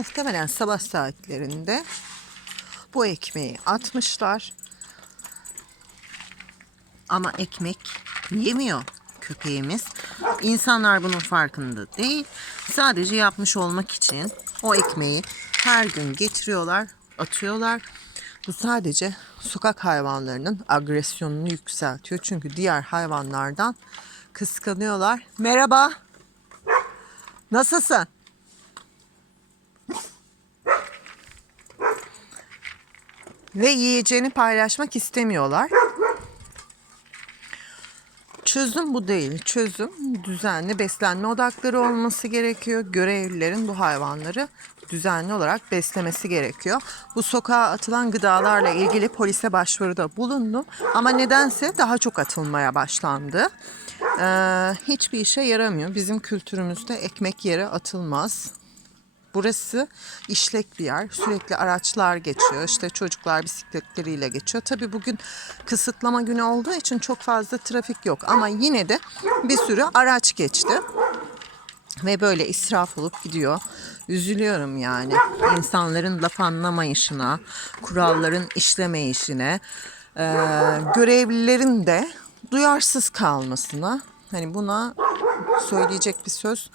Muhtemelen sabah saatlerinde bu ekmeği atmışlar. Ama ekmek yemiyor köpeğimiz. İnsanlar bunun farkında değil. Sadece yapmış olmak için o ekmeği her gün getiriyorlar, atıyorlar. Bu sadece sokak hayvanlarının agresyonunu yükseltiyor. Çünkü diğer hayvanlardan kıskanıyorlar. Merhaba. Nasılsın? Ve yiyeceğini paylaşmak istemiyorlar. Çözüm bu değil. Çözüm düzenli beslenme odakları olması gerekiyor. Görevlilerin bu hayvanları düzenli olarak beslemesi gerekiyor. Bu sokağa atılan gıdalarla ilgili polise başvuruda bulundum. Ama nedense daha çok atılmaya başlandı. Ee, hiçbir işe yaramıyor. Bizim kültürümüzde ekmek yere atılmaz. Burası işlek bir yer. Sürekli araçlar geçiyor. İşte çocuklar bisikletleriyle geçiyor. Tabii bugün kısıtlama günü olduğu için çok fazla trafik yok. Ama yine de bir sürü araç geçti. Ve böyle israf olup gidiyor. Üzülüyorum yani. İnsanların laf anlamayışına, kuralların işlemeyişine, görevlilerin de duyarsız kalmasına. Hani buna söyleyecek bir söz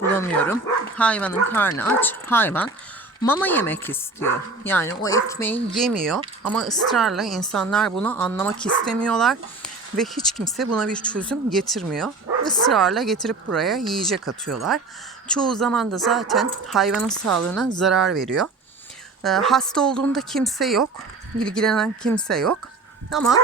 bulamıyorum. Hayvanın karnı aç, hayvan mama yemek istiyor. Yani o ekmeği yemiyor ama ısrarla insanlar bunu anlamak istemiyorlar ve hiç kimse buna bir çözüm getirmiyor. Israrla getirip buraya yiyecek atıyorlar. Çoğu zaman da zaten hayvanın sağlığına zarar veriyor. Ee, hasta olduğunda kimse yok, ilgilenen kimse yok. Ama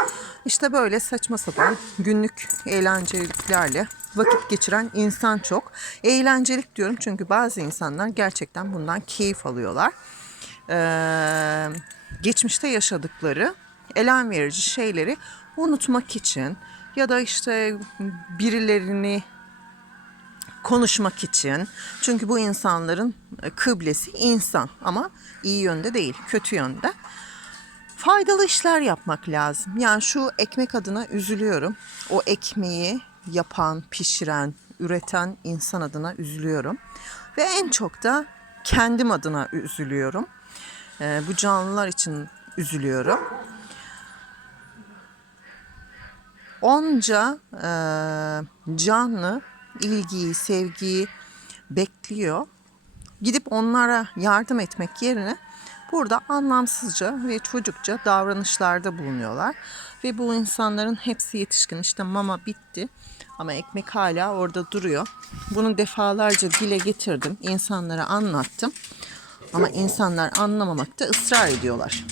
işte böyle saçma sapan günlük eğlenceliklerle vakit geçiren insan çok. Eğlencelik diyorum çünkü bazı insanlar gerçekten bundan keyif alıyorlar. Ee, geçmişte yaşadıkları elem verici şeyleri unutmak için ya da işte birilerini konuşmak için. Çünkü bu insanların kıblesi insan ama iyi yönde değil, kötü yönde faydalı işler yapmak lazım. Yani şu ekmek adına üzülüyorum. O ekmeği yapan, pişiren, üreten insan adına üzülüyorum. Ve en çok da kendim adına üzülüyorum. Ee, bu canlılar için üzülüyorum. Onca e, canlı ilgiyi, sevgiyi bekliyor. Gidip onlara yardım etmek yerine burada anlamsızca ve çocukça davranışlarda bulunuyorlar. Ve bu insanların hepsi yetişkin. İşte mama bitti ama ekmek hala orada duruyor. Bunu defalarca dile getirdim. insanlara anlattım. Ama insanlar anlamamakta ısrar ediyorlar.